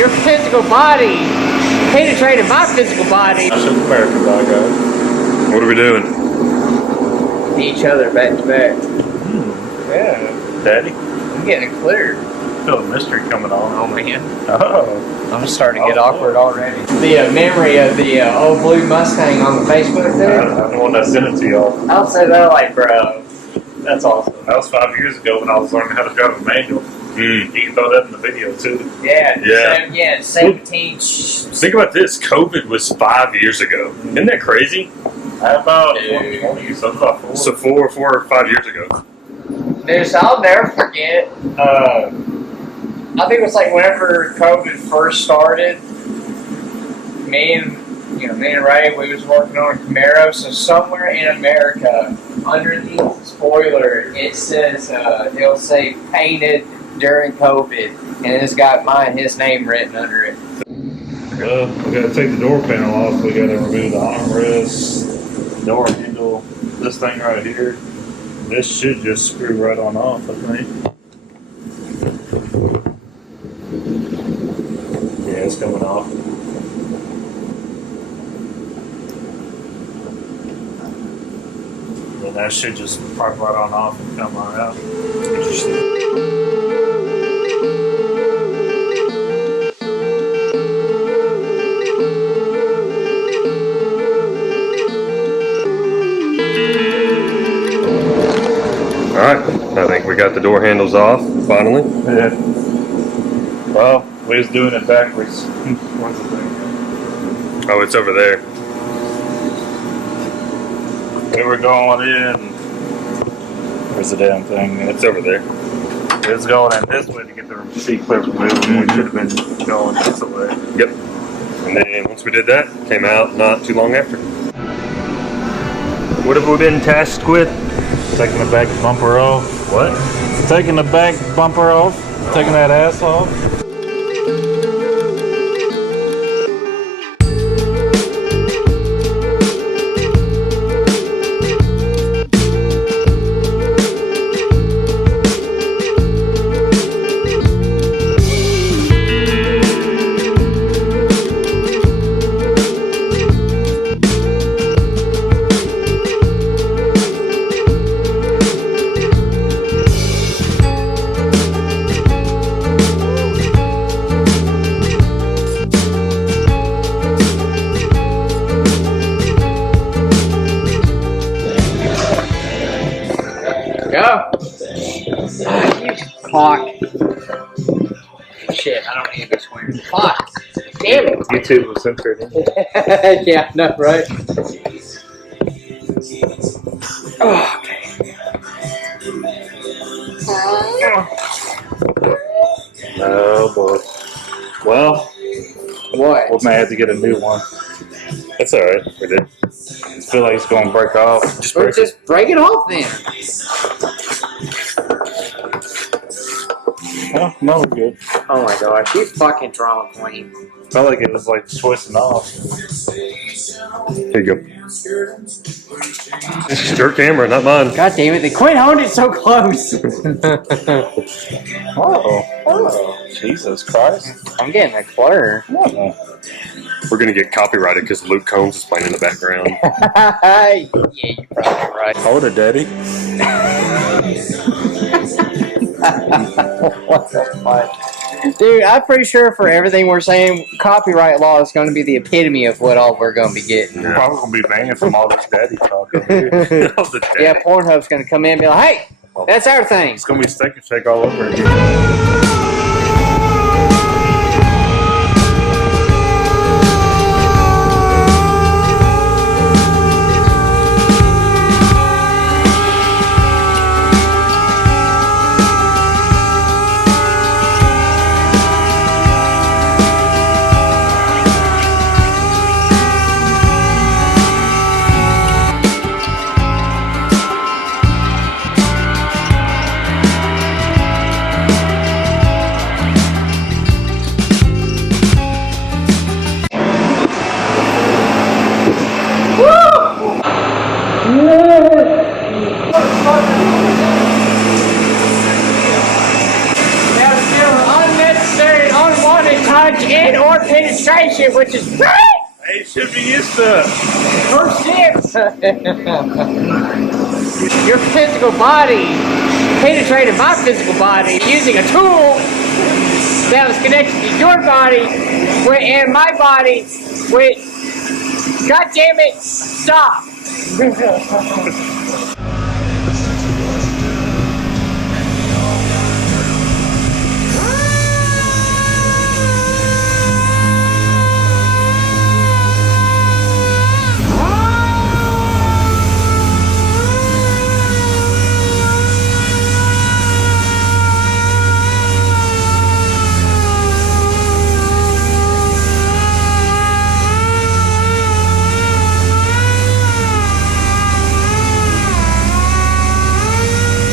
your physical body penetrated my physical body. That's American dog, guys. What are we doing? Each other back to back. Yeah, Daddy. I'm getting clear. Feel a mystery coming on. Oh man. Oh. I'm starting to get awkward already. The memory of the old blue Mustang on the Facebook there. I'm the one that sent it to y'all. I'll say that like, bro, that's awesome. That was 5 years ago when I was learning how to drive a manual. You can throw that in the video too. Yeah. 17. Think about this. COVID was 5 years ago. Isn't that crazy? About 20, so about 4. So 4 or 5 years ago. Dude, so I'll never forget. I think it was like whenever COVID first started. Me and Ray, we was working on a Camaro. So somewhere in America, underneath the spoiler, it says it'll say painted during COVID, and it's got his name written under it. Well, we gotta take the door panel off. We gotta remove the armrest, door handle, this thing right here. This should just screw right on off, I think. Yeah, it's coming off. And that should just pop right on off and come right out. Interesting. Alright, I think we got the door handles off, finally. Yeah. Well, we was doing it backwards. What's the thing? Oh, it's over there. We were going in. Where's the damn thing? It's over there. It was going in this way to get the seat clip removed, and we should have been going this way. Yep. And then once we did that, came out not too long after. What have we been tasked with? Taking the back bumper off. What? Taking the back bumper off. Taking that ass off. Go. You clock. Shit, I don't need to be swearing. Clock. Damn it. YouTube was censored. Yeah, no, right? Oh, okay. Oh boy. Well, What? we may have to get a new one. That's alright, we did. I feel like it's going to break off. Just Or break it. just break it off then. Oh, no, we're good. Oh my gosh, you fucking drama queen. Felt like it was like twisting off. Here you go. This is your camera, not mine. God damn it, they quit holding it so close. Oh, Jesus Christ. I'm getting a blur. We're gonna get copyrighted because Luke Combs is playing in the background. Yeah, you're probably right. Hold it, Daddy. What the fuck? Dude, I'm pretty sure for everything we're saying, copyright law is going to be the epitome of what all we're going to be getting. We're probably going to be banned from all this daddy talk over here. Yeah, Pornhub's going to come in and be like, hey, that's our thing. It's going to be Steak and Shake all over again. your penetration, which is great. Hey, you should be used to it. First step. Your physical body penetrated my physical body using a tool that was connected to your body and my body. Wait, God damn it! Stop.